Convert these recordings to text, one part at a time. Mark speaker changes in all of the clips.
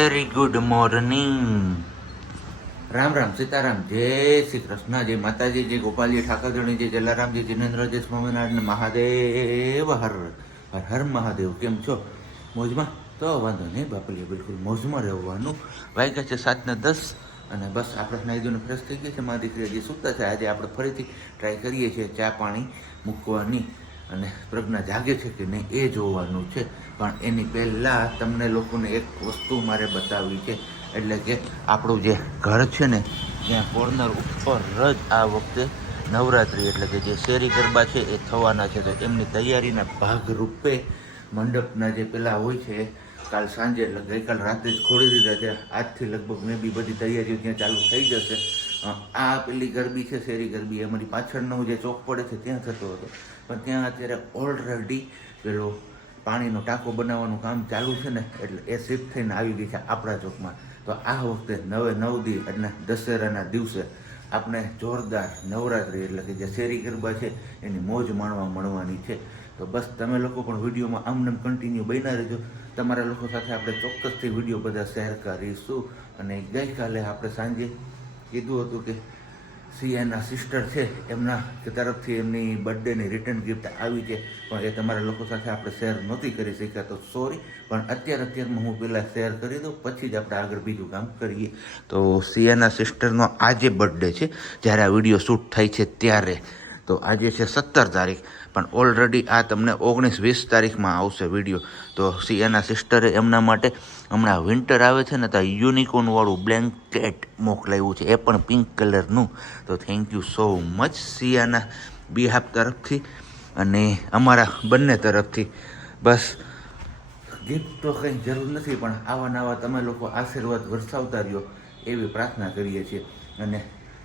Speaker 1: Very good morning Ram Ram, Sitaram, Jai Shri Krishna, જય માતાજી, જય ગોપાલજી ઠાકરજી જય જલારામજી જિનેન્દ્ર, જય સ્વામિનારાયણ મહાદેવ, હર હર હર મહાદેવ, કેમ છો? મોજમાં? તો વાંધો નહીં, બાપલીએ બિલકુલ મોજમાં રહેવાનું. વાગ્યા છે સાતને દસ અને બસ આપણે નાઈદુને ફ્રેશ થઈ ગયા છે. મારી દીકરી હજી સૂતા છે. આજે આપણે ફરીથી ટ્રાય કરીએ છીએ ચા પાણી મૂકવાની. અને પ્રજ્ઞા જાગે છે કે નહીં એ જોવાનું છે. પણ એની પહેલાં તમને લોકોને એક વસ્તુ મારે બતાવવી છે. એટલે કે આપણું જે ઘર છે ને, ત્યાં કોર્નર ઉપર જ આ વખતે નવરાત્રિ એટલે કે જે શેરી ગરબા છે એ થવાના છે. તો એમની તૈયારીના ભાગરૂપે મંડપના જે પેલા હોય છે, કાલ સાંજે એટલે ગઈકાલ રાતે જ ખોલી દીધા છે. આજથી લગભગ મેં બી બધી તૈયારીઓ ત્યાં ચાલુ થઈ જશે. આ પેલી ગરબી છે, શેરી ગરબી અમારી પાછળનો જે ચોક પડે છે, ત્યાં થતો હતો. પણ ત્યાં અત્યારે ઓલરેડી પેલો પાણીનો ટાંકો બનાવવાનું કામ ચાલુ છે ને, એટલે એ શિફ્ટ થઈને આવી ગઈ છે આપણા ચોકમાં. તો આ વખતે નવે નવ દી એટલે દશેરાના દિવસે આપણે જોરદાર નવરાત્રિ એટલે કે જે શેરી ગરબા છે, એની મોજ માણવા મળવાની છે. તો બસ તમે લોકો પણ વિડીયોમાં આમને કન્ટિન્યુ બન્યા રહેજો. તમારા લોકો સાથે આપણે ચોક્કસથી વીડિયો બધા શેર કરીશું. અને ગઈકાલે આપણે સાંજે કીધું હતું કે સિયાના સિસ્ટર છે, એમના તરફથી એમની બર્થડેની રિટર્ન ગિફ્ટ આવી છે, પણ એ તમારા લોકો સાથે આપણે શેર નહોતી કરી શક્યા, તો સોરી પણ અત્યારે અત્યારમાં હું પહેલાં શેર કરી દઉં, પછી જ આપણે આગળ બીજું કામ કરીએ. તો સિયાના સિસ્ટરનો આજે બર્થડે છે, જ્યારે આ વીડિયો શૂટ થાય છે ત્યારે. તો આજે છે સત્તર તારીખ, પણ ઓલરેડી આ તમને ઓગણીસ વીસ તારીખમાં આવશે વીડિયો તો સિયાના સિસ્ટરે એમના માટે હમણાં વિન્ટર આવે છે ને તો યુનિકોર્નવાળું બ્લેન્કેટ મોકલાવ્યું છે, એ પણ પિંક કલરનું તો થેન્ક યુ સો મચ સિયાના બિહાફ તરફથી અને અમારા બંને તરફથી. બસ ગિફ્ટ તો કંઈ જરૂર નથી, પણ આવા નવા તમે લોકો આશીર્વાદ વરસાવતા રહ્યો એવી પ્રાર્થના કરીએ છીએ. અને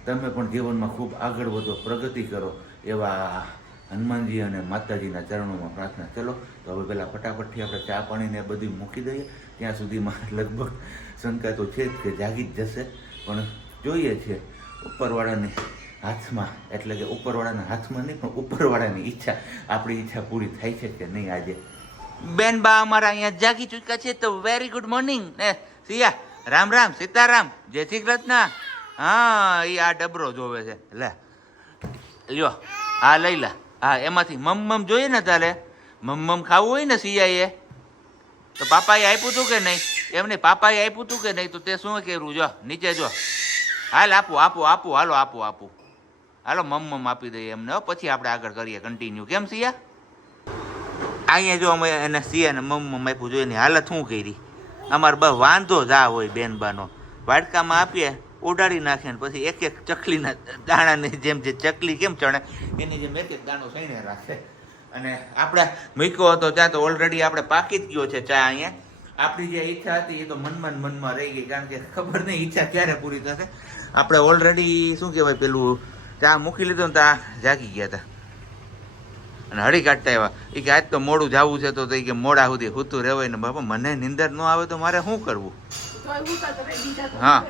Speaker 1: તમે પણ જીવનમાં ખૂબ આગળ વધો, પ્રગતિ કરો. એવા હનુમાનજી અને માતાજીના ચરણોમાં પ્રાર્થના ચલો. તો હવે પહેલાં ફટાફટથી આપણે ચા પાણીને બધું મૂકી દઈએ. ત્યાં સુધીમાં લગભગ શંકા તો છે જ કે જાગી જ જશે. પણ જોઈએ છીએ ઉપરવાળાની હાથમાં, એટલે કે ઉપરવાળાના હાથમાં નહીં, પણ ઉપરવાળાની ઈચ્છા, આપણી ઈચ્છા પૂરી થાય છે કે નહીં આજે? બેન બા અમારા અહીંયા જાગી ચૂક્યા છે, તો વેરી ગુડ મોર્નિંગ ને, સિયા, રામ રામ, સીતારામ, જય શ્રી કૃષ્ણ. હા એ આ ડબરો જોવે છે. લે. લ્યો હા લઈ લે. હા એમાંથી મમ મમ જોઈએ ને તારે? મમ મમ ખાવું હોય ને સિયાએ? તો પાપાએ આપ્યું હતું કે નહીં? એમને પાપાએ આપ્યું હતું કે નહીં? તો તે શું કર્યું? જો, નીચે જો. હાલ આપો આપો, આપું, હાલો, આપો આપો. હાલો, મમ આપી દઈએ એમને. પછી આપણે આગળ કરીએ કન્ટિન્યુ કેમ સિયા? અહીંયા જો અમે એને સિયાને મમ્મમ આપ્યું જોઈએ એની હાલત શું કરી? અમારે બસ વાંધો જા હોય બેનબાનો. વાડકામાં આપીએ. ઉડાડી નાખે ને પછી એક એક ચકલીના દાણાની જેમ જે ચકલી કેમ ચણે એની જેમ એક એક દાણો સહીને રાખે. અને આપણે મૂક્યો હતો ત્યાં તો ઓલરેડી આપણે પાકી જ ગયો છે ચા અહીંયા. આપણી જે ઈચ્છા હતી એ તો મનમાં મનમાં રહી ગઈ કારણ કે ખબર નહીં ઈચ્છા ક્યારે પૂરી થશે. આપણે ઓલરેડી શું કહેવાય પેલું ચા મૂકી લીધું ને ત્યાં જાગી ગયા હતા. અને હળી કાઢતા એવા એ કે આજ તો મોડું જવું છે તો કે મોડા સુધી હૂતું રહેવાય ને બાપા મને નિંદર ન આવે તો મારે શું કરવું? હા.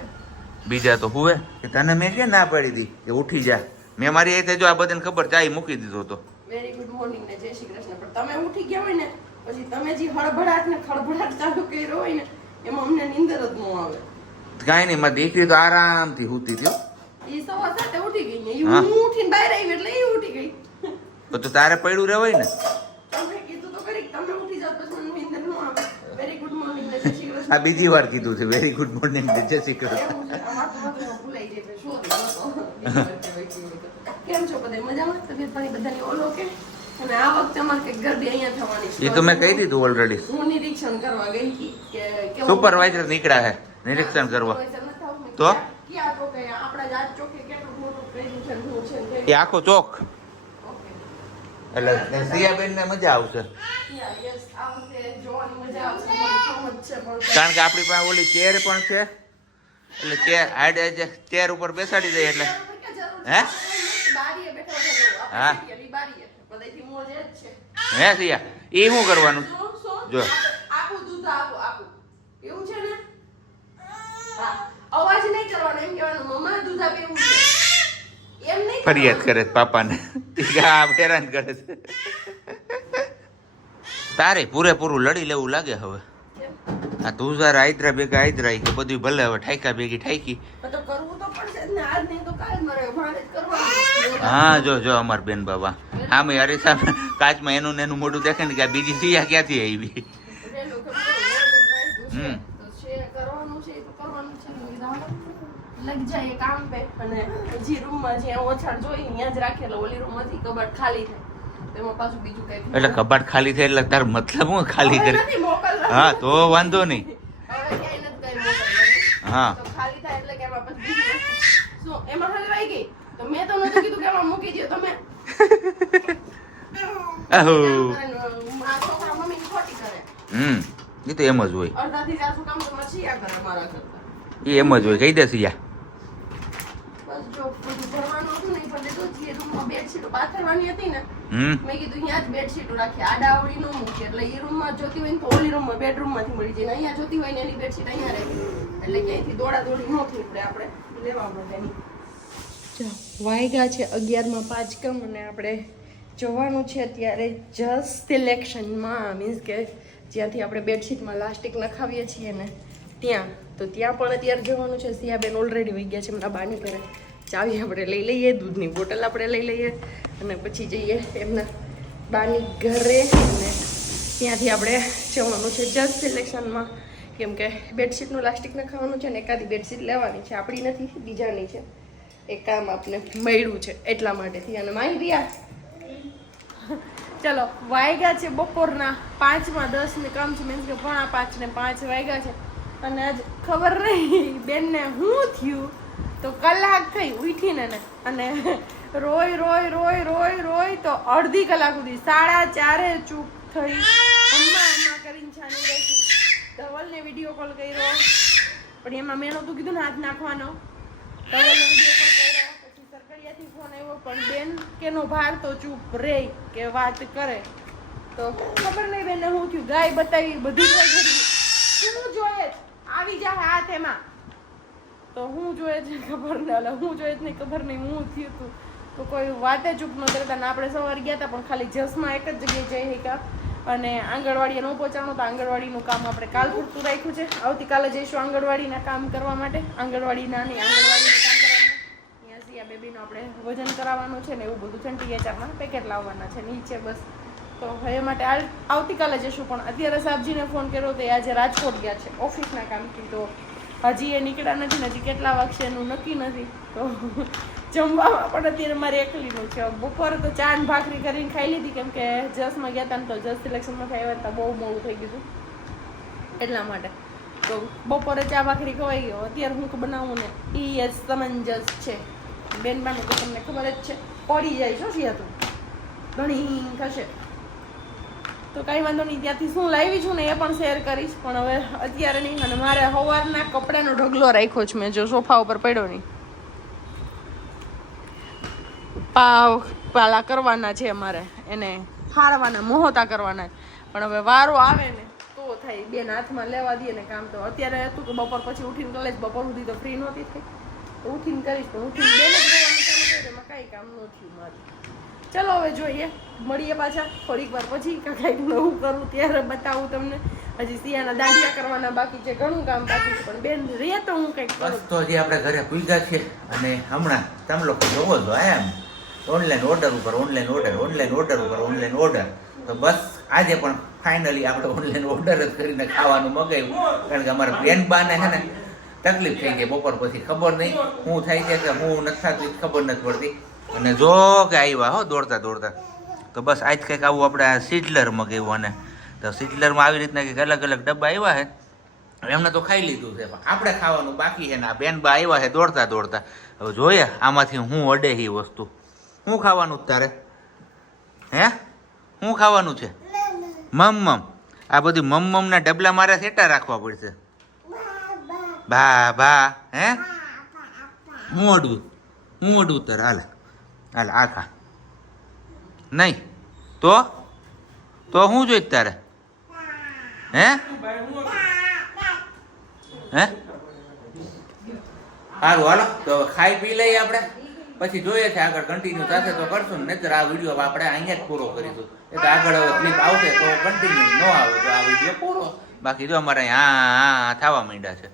Speaker 1: બીજા તો હુવે કે તને મેં કે ના પાડી દી? કે ઉઠી જા. મેં મારી એ જો આ બધાને ખબર ચાઈ મૂકી દીધો તો.
Speaker 2: વેરી ગુડ મોર્નિંગ ને જય શ્રી કૃષ્ણ. પણ તમે ઉઠી ગયા હોય ને પછી તમે જે હળભળાટ ને ખળભળાટ ચાલુ કર્યો હોય ને એમાં અમને નીંદર જ ન આવે.
Speaker 1: કાંઈ નહીં મારી દીકરી તો આરામથી હુતી થયો
Speaker 2: એ સવા સાતે ઉઠી ગઈ ને
Speaker 1: હું.
Speaker 2: ઉઠીને બહાર આવી એટલે એ ઉઠી ગઈ.
Speaker 1: તો તારે પડ્યું રહેવાય ને. આ બીજી વાર કીધું છે વેરી ગુડ મોર્નિંગ જય શ્રી કૃષ્ણ
Speaker 2: એવું છે અમાર તો બધું ભૂલાઈ જાય એટલે sorry નહોતો. બીજી વાર કહેવાય કે એવું તો. કેમ છો બધા મજામાં તબિયત પાણી બધાની ઓલો કે અને આ વખતે અમારે કંઈક ગરબી અહીંયા થવાની છે
Speaker 1: એ તો મેં કહી દીધું ઓલરેડી
Speaker 2: હું નિરીક્ષણ કરવા ગઈ હતી કે કેવું-
Speaker 1: સુપરવાઇઝર નીકળ્યા હે નિરીક્ષણ કરવા
Speaker 2: સુપરવાઇઝર નથી આવતું.
Speaker 1: તો?
Speaker 2: ક્યાં ચોકે? આપણા જ આ ચોકે કેટલું મોટું કર્યું છે ને શું છે ને
Speaker 1: એ
Speaker 2: કેવું?
Speaker 1: આખો ચોક
Speaker 2: ઓકે.
Speaker 1: એટલે સિયાબેન ને મજા આવશે કારણ કે આપણી પાસે ઓલી ચેર પણ છે એટલે ચેર હાઈડ ચેર ઉપર બેસાડી દઈએ એટલે હે? હા. હે સિયા એ શું કરવાનું? જો.
Speaker 2: અવાજ નહીં કરવાનો એમ કહેવાનું મમ્મા દૂધ આપે એવું છે
Speaker 1: ફરિયાદ કરે છે પાપાને. હેરાન કરે છે. તારે પૂરેપૂરું લડી લેવું લાગે હવે? આ તું જરા આઈદરા ભેગા આઈદરા કે બધું ભલે હવે ઠાયકા ભેગી ઠાયકી. હા જો જો અમાર બેન બાબા હા મેં અરે સાહેબ કાચમાં એનું ને એનું મોઢું દેખે ને કે બીજી સિયા ક્યાંથી આવી? હમ.
Speaker 2: તો છે કરવાનું છે એ તો કરવાનું છે મેં કીધું હાલો. લગ જાય કામ પે. અને જે રૂમમાં જે ઓછાડ જોઈ ત્યાં જ રાખેલો ઓલી રૂમમાંથી કબાટ ખાલી થાય. તેમાં પાછું બીજું કઈ
Speaker 1: એટલે કબાટ ખાલી થાય એટલે તાર મતલબ હું ખાલી કરે? હા તો વાંધો નહીં. હા.
Speaker 2: ખાલી થાય એટલે કે એમાં પછી શું એમાં હલવાઈ ગઈ? તો મેં તો નતું કીધું કે એમાં મૂકી દો તમે.
Speaker 1: આહો.
Speaker 2: છોકરા મમ્મીની ખોટી કરે.
Speaker 1: હમ એ તો એમ જ હોય.
Speaker 2: અડધાથી જાજુ કામ તો મચિયા કરે મારા કરતા.
Speaker 1: એ એમ જ હોય. કહી દે સિયા
Speaker 2: બસ જો બધું ભરવાનું હતું ને એ ભરી લીધું. જે રૂમમાં બેડશીટો પાથરવાની હતી ને મેં કીધું અહીંયા જ બેડશીટ રાખી. આડાઅવળી ન મૂકી. એટલે એ રૂમમાં જોતી હોય ને તો ઓલી રૂમમાં બેડરૂમમાંથી મળી જાય. ને અહીંયા જોતી હોય ને એની બેડશીટ અહીંયા રહે. એટલે ક્યાંયથી દોડા દોડી ન થઈ પડે આપણે. લેવા માટેની વાયગા છે અગિયારમાં પાંચકમ અને આપણે જોવાનું છે અત્યારે જસ્ટ સિલેક્શનમાં મીન્સ કે જ્યાંથી આપણે બેડશીટમાં લાસ્ટિક નખાવીએ છીએ ને ત્યાં. તો ત્યાં પણ અત્યારે જવાનું છે. સિયાબેન ઓલરેડી વહી ગયા છે. મારા બાની ઘરે. ચાવી આપણે લઈ લઈએ દૂધની બોટલ આપણે લઈ લઈએ. અને પછી જઈએ એમના બાની ઘરે. અને ત્યાંથી આપણે જવાનું છે જસ્ટ સિલેક્શનમાં. કેમ કે બેડશીટનું લાસ્ટિક નખાવાનું છે ને એકાદી બેડશીટ લેવાની છે. આપણી નથી, બીજાની છે. એ કામ આપણે મળ્યું છે એટલા માટેથી. અને માહી રહ્યા ચલો વાગ્યા છે બપોરના પાંચમાં દસ ને કામ છે મીન્સ કે પોણા પાંચ ને પાંચ વાગ્યા છે. અને આજ ખબર નહીં બેનને હું થયું? તો કલાક થઈ, ઉઠીને અને રોય રોય રોય રોય રોય. તો અડધી કલાક સુધી. સાડા ચારે ચૂપ થઈ. અમ્મા અમ્મા કરીને છાની રહી ધવલને વીડિયો કોલ કર્યો. પણ એમાં મેં નહોતું કીધું ને હાથ નાખવાનો. ધવલને વીડિયો કોલ કર્યો. પછી સરકડિયાથી ફોન આવ્યો. પણ બેન કેનો ભાર તો ચૂપ રે કે વાત કરે. તો ખબર નહીં બેન હું થયું. ગાય બતાવી બધી શું જોઈએ આવી જાય હાથ એમાં. તો હું જોઈએ છે ખબર નહીં એટલે હું જોઈએ જ નહીં ખબર નહીં. હું થયું તું. તો કોઈ વાતે જ ન કરતા ને આપણે સવારે ગયા હતા પણ ખાલી જસમાં એક જ જગ્યાએ જઈ શક્યા. અને આંગણવાડીએ ન પહોંચાણું તો આંગણવાડીનું કામ આપણે કાલ પૂરતું રાખ્યું છે. આવતીકાલે જઈશું આંગણવાડીના કામ કરવા માટે. આંગણવાડીના નહીં આંગણવાડીનું કામ કરવા ત્યાં સિયા બેબીનું આપણે વજન કરાવવાનું છે ને એવું બધું છે ને ટીએચઆરના પેકેટ લાવવાના છે, નીચે બસ. તો હવે માટે આવતીકાલે જઈશું, પણ અત્યારે સાહેબજીને ફોન કર્યો તો એ આજે રાજકોટ ગયા છે, ઓફિસના કામથી. તો હજી એ નીકળ્યા નથી નથી કેટલા વાગશે એનું નક્કી નથી. તો જમવામાં પણ અત્યારે મારે એકલીનું છે. બપોરે તો ચા ને ભાખરી કરીને ખાઈ લીધી, કેમ કે જસમાં ગયા હતા ને તો જસ સિલેક્શનમાં આવ્યા હતા બહુ મોડું થઈ ગયું એટલા માટે. તો બપોરે ચા ભાખરી ખવાઈ ગયો અત્યારે હું બનાવું ને એ જ સમંજસ છે. બેનબાનું તો તમને ખબર જ છે. પડી જાય છો છીએ તું ઘણી થશે. તો કાંઈ વાંધો નહીં, ત્યાંથી શું લાવી છું ને એ પણ શેર કરીશ. પણ હવે અત્યારે નહીં, અને મારે સવારના કપડાનો ઢગલો રાખ્યો છે મેં, જો સોફા ઉપર પડ્યો નહીં. પાવ પાલા કરવાના છે અમારે, એને હારવાના, મોહતા કરવાના પણ હવે વારો આવે ને, તો થાય, બેન હાથમાં લેવા દઈએ ને કામ તો. અત્યારે હતું કે બપોર પછી ઉઠીને કલેજ બપોર સુધી તો ફ્રી નહોતી થઈ. તો ઉઠીને કરીશ, પણ ઉઠીને બેન જ રહેવાનું ચાલુ કર્યું, એમાં કાંઈ કામ ન થયું મારું. ચલો હવે જોઈએ. મળીએ પાછા થોડીક વાર પછી. કંઈક નવું કરું ત્યારે બતાવું તમને. હજી સિયાના દાંડિયા કરવાના બાકી છે, ઘણું કામ બાકી છે, પણ બેન, રે તો હું કંઈક કરું.
Speaker 1: તો હજી આપણે ઘરે પૂજા છે અને હમણાં તમે લોકો જોવો છો એમ. ઓનલાઈન ઓર્ડર ઉપર ઓનલાઈન ઓર્ડર ઓનલાઈન ઓર્ડર ઉપર ઓનલાઈન ઓર્ડર તો બસ આજે પણ ફાઇનલી આપણે ઓનલાઈન ઓર્ડર જ કરીને ખાવાનું મગાવ્યું. કારણ કે અમારા બેન બાને છે ને તકલીફ થઈ ગઈ બપોર પછી, ખબર નહીં. શું થાય છે કે હું નથી થતી, ખબર નથી પડતી. અને જો કે આવ્યા હો, દોડતા દોડતા. તો બસ આજ કંઈક આવું આપણે આ સિડલર મગાવ્યું અને તો સિડલરમાં આવી રીતના કંઈક અલગ અલગ ડબ્બા આવ્યા છે. એમને તો ખાઈ લીધું છે, પણ આપણે ખાવાનું બાકી છે ને આ બેન બા આવ્યા છે દોડતા દોડતા. હવે જોઈએ, આમાંથી હું અડે એ વસ્તુ. શું ખાવાનું તારે? હે? શું ખાવાનું છે? મમ મમ. આ બધી મમમના ડબલા મારે સેટા રાખવા પડશે. બા બા. હે? હું અડવું? હું અડવું તારે? હાલ. હાલ, આ નહીં. તો? તો હું જોઈ તારે? હે? હે? સારું હાલો. તો ખાઈ પી લઈએ આપણે. પછી જોઈએ છે આગળ કન્ટિન્યુ થશે તો કરશું ને. નહીતર આ વીડિયો આપણે અહીંયા જ પૂરો કરીશું. એ તો આગળ હવે ક્લિપ આવશે તો કન્ટિન્યુ ન આવે તો આ વીડિયો પૂરો. બાકી જો અમારે હા આ થવા માંડ્યા છે.